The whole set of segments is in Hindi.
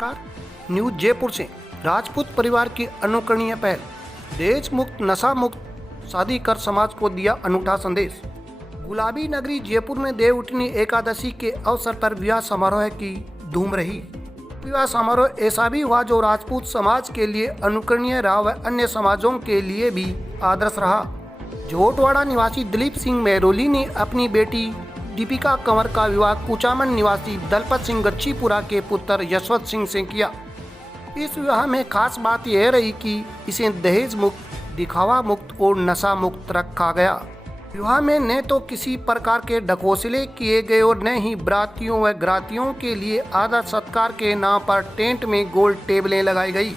नमस्कार, न्यूज जयपुर से। राजपूत परिवार की अनुकरणीय पहल, दहेज मुक्त नशा मुक्त शादी कर समाज को दिया अनूठा संदेश। गुलाबी नगरी जयपुर में देवउठनी एकादशी के अवसर पर विवाह समारोह की धूम रही। विवाह समारोह ऐसा भी हुआ जो राजपूत समाज के लिए अनुकरणीय रहा व अन्य समाजों के लिए भी आदर्श रहा। जोटवाड़ा निवासी दिलीप सिंह मेहरोली ने अपनी बेटी दीपिका कंवर का विवाह कुचामन निवासी दलपत सिंह गच्छीपुरा के पुत्र यशवंत सिंह से किया। इस विवाह में खास बात यह रही कि इसे दहेज मुक्त, दिखावा मुक्त और नशा मुक्त रखा गया। विवाह में न तो किसी प्रकार के ढकोसले किए गए और न ही बरातियों व ग्रातियों के लिए आदर सत्कार के नाम पर टेंट में गोल टेबलें लगाई गई,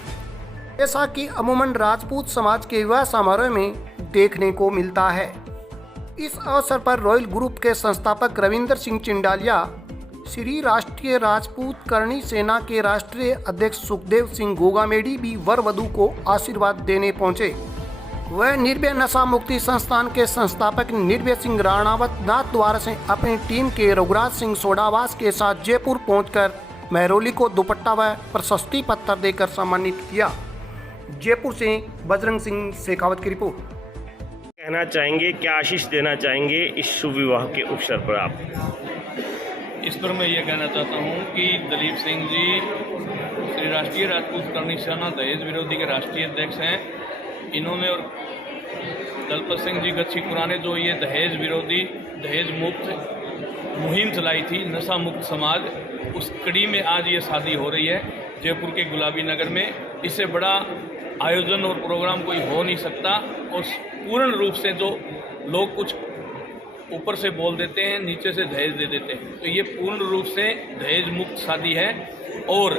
ऐसा कि अमूमन राजपूत समाज के विवाह समारोह में देखने को मिलता है। इस अवसर पर रॉयल ग्रुप के संस्थापक रविंदर सिंह चिंडालिया, श्री राष्ट्रीय राजपूत करणी सेना के राष्ट्रीय अध्यक्ष सुखदेव सिंह गोगामेडी भी वर वधू को आशीर्वाद देने पहुंचे। वह निर्भय नशा मुक्ति संस्थान के संस्थापक निर्भय सिंह राणावत नाथ द्वारा से अपनी टीम के रघुराज सिंह सोडावास के साथ जयपुर पहुंचकर मेहरोली को दुपट्टा व प्रशस्ति पत्र देकर सम्मानित किया। जयपुर से बजरंग सिंह शेखावत की रिपोर्ट। कहना चाहेंगे, क्या आशीष देना चाहेंगे इस शुभ विवाह के अवसर पर आप? इस पर मैं ये कहना चाहता हूँ कि दलीप सिंह जी श्री राष्ट्रीय राजपूत करणी सेना दहेज विरोधी के राष्ट्रीय अध्यक्ष हैं। इन्होंने और दलपत सिंह जी गच्छीपुरा ने जो ये दहेज विरोधी दहेज मुक्त मुहिम चलाई थी, नशा मुक्त समाज, उस कड़ी में आज ये शादी हो रही है जयपुर के गुलाबी नगर में। इससे बड़ा आयोजन और प्रोग्राम कोई हो नहीं सकता। और पूर्ण रूप से जो लोग कुछ ऊपर से बोल देते हैं, नीचे से दहेज दे देते हैं, तो ये पूर्ण रूप से दहेज मुक्त शादी है और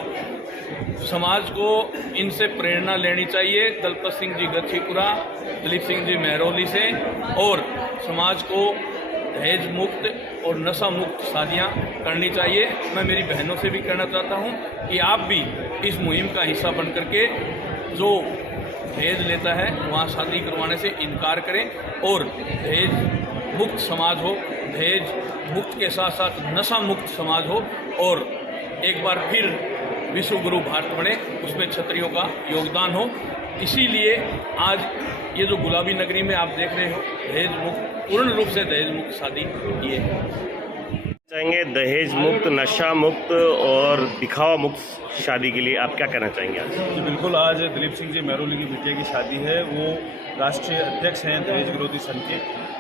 समाज को इनसे प्रेरणा लेनी चाहिए। दलपत सिंह जी गच्छीपुरा, दिलीप सिंह जी मेहरोली से, और समाज को दहेज मुक्त और नशा मुक्त शादियाँ करनी चाहिए। मैं मेरी बहनों से भी कहना चाहता हूँ कि आप भी इस मुहिम का हिस्सा बन करके जो दहेज लेता है वहाँ शादी करवाने से इनकार करें और दहेज मुक्त समाज हो, दहेज मुक्त के साथ साथ नशा मुक्त समाज हो और एक बार फिर विश्व गुरु भारत बने, उसमें क्षत्रियों का योगदान हो। इसीलिए आज ये जो गुलाबी नगरी में आप देख रहे हो, दहेज मुक्त, पूर्ण रूप से दहेज मुक्त शादी ये है। चाहेंगे दहेज मुक्त, नशा मुक्त और दिखावा मुक्त शादी के लिए आप क्या कहना चाहेंगे आज? जी बिल्कुल, आज दिलीप सिंह जी मेहरोली की बिटिया की शादी है। वो राष्ट्रीय अध्यक्ष हैं दहेज विरोधी संघ के,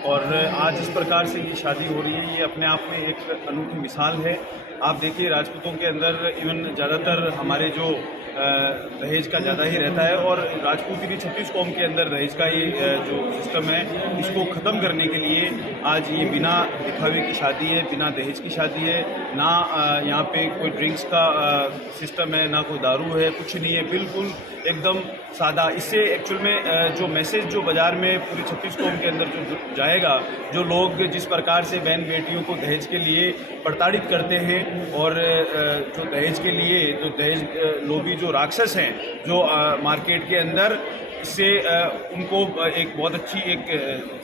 और आज इस प्रकार से ये शादी हो रही है, ये अपने आप में एक अनूठी मिसाल है। आप देखिए, राजपूतों के अंदर इवन ज़्यादातर हमारे जो दहेज का ज़्यादा ही रहता है, और राजपूती भी 36 कौम के अंदर दहेज का ये जो सिस्टम है, इसको ख़त्म करने के लिए आज ये बिना दिखावे की शादी है, बिना दहेज की शादी है। ना यहाँ पे कोई ड्रिंक्स का सिस्टम है, ना कोई दारू है, कुछ नहीं है, बिल्कुल एकदम सादा। इससे एक्चुअल में जो मैसेज जो बाज़ार में पूरी 36 कौम के अंदर जो जाएगा, जो लोग जिस प्रकार से बहन बेटियों को दहेज के लिए प्रताड़ित करते हैं, और जो दहेज के लिए जो दहेज लोभी जो राक्षस हैं जो मार्केट के अंदर, इससे उनको एक बहुत अच्छी एक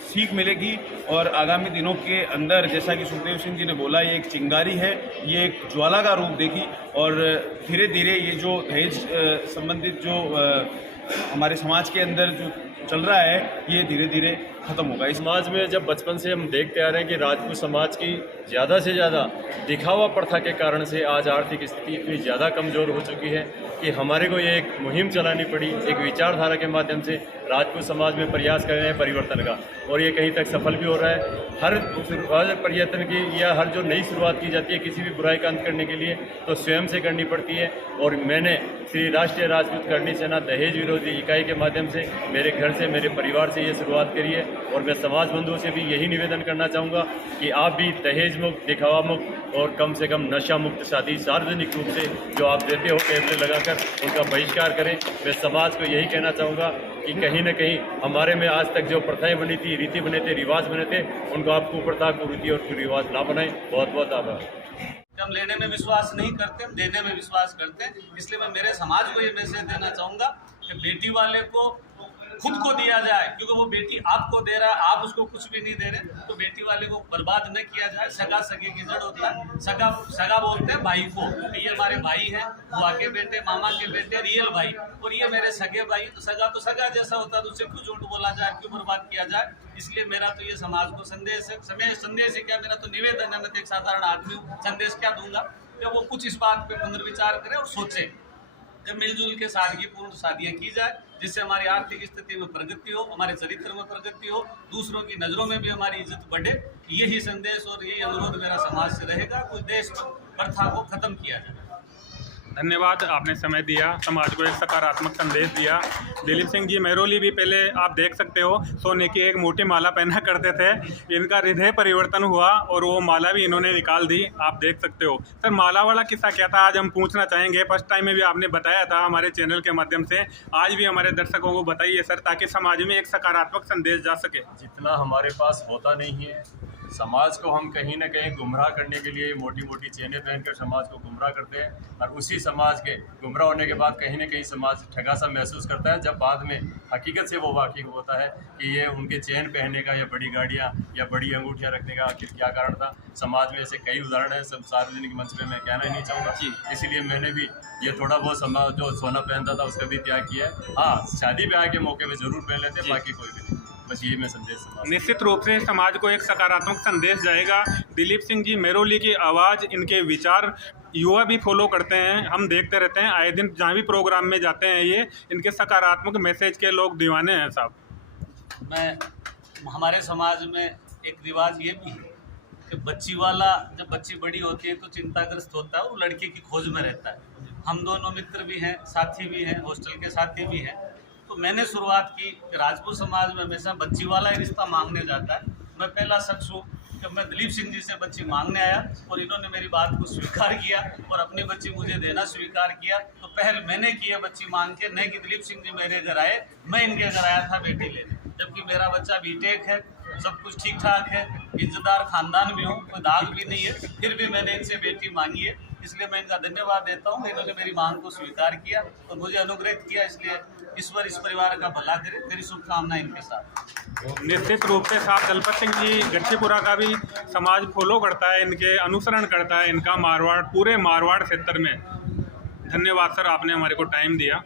सीख मिलेगी। और आगामी दिनों के अंदर, जैसा कि सुखदेव सिंह जी ने बोला, ये एक चिंगारी है, ये एक ज्वाला का रूप देगी, और धीरे धीरे ये जो दहेज संबंधित जो हमारे समाज के अंदर जो चल रहा है, ये धीरे धीरे खत्म होगा। इस समाज में जब बचपन से हम देखते आ रहे हैं कि राजपूत समाज की ज़्यादा से ज़्यादा दिखावा प्रथा के कारण से आज आर्थिक स्थिति इतनी ज़्यादा कमज़ोर हो चुकी है कि हमारे को ये एक मुहिम चलानी पड़ी, एक विचारधारा के माध्यम से राजपूत समाज में प्रयास कर रहे हैं परिवर्तन का, और ये कहीं तक सफल भी हो रहा है। हर परिवर्तन की या हर जो नई शुरुआत की जाती है किसी भी बुराई का अंत करने के लिए, तो स्वयं से करनी पड़ती है। और मैंने श्री राष्ट्रीय राजपूत करणी सेना दहेज विरोधी इकाई के माध्यम से मेरे घर से, मेरे परिवार से ये शुरुआत करी है, और मैं समाज बंधुओं से भी यही निवेदन करना चाहूँगा कि आप भी दहेज मुक्त, दिखावा मुक्त और कम से कम नशा मुक्त शादी सार्वजनिक रूप से जो आप देते हो टेबलें लगाकर, उनका बहिष्कार करें। मैं समाज को यही कहना चाहूँगा कि कहीं न कहीं हमारे में आज तक जो प्रथाएं बनी थी, रीति बने थे, रिवाज बने थे, उनको आप कुप्रथा, कुरीति और कुरिवाज ना बनाएं। बहुत बहुत आभार। हम लेने में विश्वास नहीं करते, हम देने में विश्वास करते हैं। इसलिए मैं मेरे समाज को ये मैसेज देना चाहूँगा कि बेटी वाले को खुद को दिया जाए, क्योंकि वो बेटी आपको दे रहा है, आप उसको कुछ भी नहीं दे रहे, तो बेटी वाले को बर्बाद न किया जाए। सगा सगे की जड़ होता है, सगा सगा बोलते हैं भाई को, ये हमारे भाई हैं, बुआ के बेटे, मामा के बेटे, रियल भाई, और ये मेरे सगे भाई। तो सगा जैसा होता है, तो उससे क्यों झूठ बोला जाए, क्यों बर्बाद किया जाए। इसलिए मेरा तो ये समाज को संदेश है क्या, मेरा तो निवेदन है, मैं तो एक साधारण आदमी हूँ, संदेश क्या दूंगा कि वो कुछ इस बात पे पुनर्विचार करें और सोचे कि मिलजुल के सादगीपूर्ण शादियाँ की जाए, जिससे हमारी आर्थिक स्थिति में प्रगति हो, हमारे चरित्र में प्रगति हो, दूसरों की नज़रों में भी हमारी इज्जत बढ़े। यही संदेश और यही अनुरोध मेरा समाज से रहेगा, कुछ देश प्रथा को खत्म किया जाए। धन्यवाद, आपने समय दिया, समाज को एक सकारात्मक संदेश दिया। दिलीप सिंह जी मेहरोली भी पहले आप देख सकते हो सोने की एक मोटी माला पहना करते थे, इनका हृदय परिवर्तन हुआ और वो माला भी इन्होंने निकाल दी, आप देख सकते हो। सर माला वाला किस्सा क्या था, आज हम पूछना चाहेंगे। फर्स्ट टाइम में भी आपने बताया था हमारे चैनल के माध्यम से, आज भी हमारे दर्शकों को बताइए सर, ताकि समाज में एक सकारात्मक संदेश जा सके। जितना हमारे पास होता नहीं है, समाज को हम कहीं ना कहीं गुमराह करने के लिए मोटी मोटी चेनें पहनकर समाज को गुमराह करते हैं, और उसी समाज के गुमराह होने के बाद कहीं ना कहीं समाज ठगा सा महसूस करता है, जब बाद में हकीकत से वो वाकिफ होता है कि ये उनके चेन पहनने का या बड़ी गाड़ियाँ या बड़ी अंगूठियाँ रखने का आखिर क्या कारण था। समाज में ऐसे कई उदाहरण हैं, सब सार्वजनिक मंच पे मैं कहना ही नहीं चाहूँगा, इसलिए मैंने भी ये थोड़ा बहुत समाज जो सोना पहनता था उसका भी त्याग किया है। हाँ, शादी ब्याह के मौके पर जरूर पहन लेते हैं, बाकी कोई भी नहीं। बस यही मैं संदेश निश्चित रूप से समाज को एक सकारात्मक संदेश जाएगा। दिलीप सिंह जी मेहरोली की आवाज़, इनके विचार युवा भी फॉलो करते हैं, हम देखते रहते हैं आए दिन जहाँ भी प्रोग्राम में जाते हैं, ये इनके सकारात्मक मैसेज के लोग दीवाने हैं साहब। हमारे समाज में एक रिवाज ये भी है कि बच्ची वाला जब बच्ची बड़ी होती है तो चिंताग्रस्त होता है और लड़के की खोज में रहता है। हम दोनों मित्र भी हैं, साथी भी हैं, हॉस्टल के साथी भी हैं। तो मैंने शुरुआत की, राजपूत समाज में हमेशा बच्ची वाला ही रिश्ता मांगने जाता है। मैं पहला शख्स हूँ कि मैं दिलीप सिंह जी से बच्ची मांगने आया और इन्होंने मेरी बात को स्वीकार किया और अपनी बच्ची मुझे देना स्वीकार किया। तो पहल मैंने की है बच्ची मांग के, नहीं कि दिलीप सिंह जी मेरे घर आए, मैं इनके घर आया था बेटी लेने। जबकि मेरा बच्चा बीटेक है, सब कुछ ठीक ठाक है, इज्जतदार खानदान भी हूँ, कोई दाग भी नहीं है, फिर भी मैंने इनसे बेटी मांगी है। इसलिए मैं इनका धन्यवाद देता हूँ, इन्होंने मेरी मांग को स्वीकार किया और मुझे अनुग्रहित किया। इसलिए ईश्वर इस परिवार का भला करे, मेरी शुभकामनाएं इनके साथ। निश्चित रूप से साहब दलपत सिंह जी गच्छीपुरा का भी समाज फॉलो करता है, इनके अनुसरण करता है, इनका मारवाड़ पूरे मारवाड़ क्षेत्र में। धन्यवाद सर, आपने हमारे को टाइम दिया।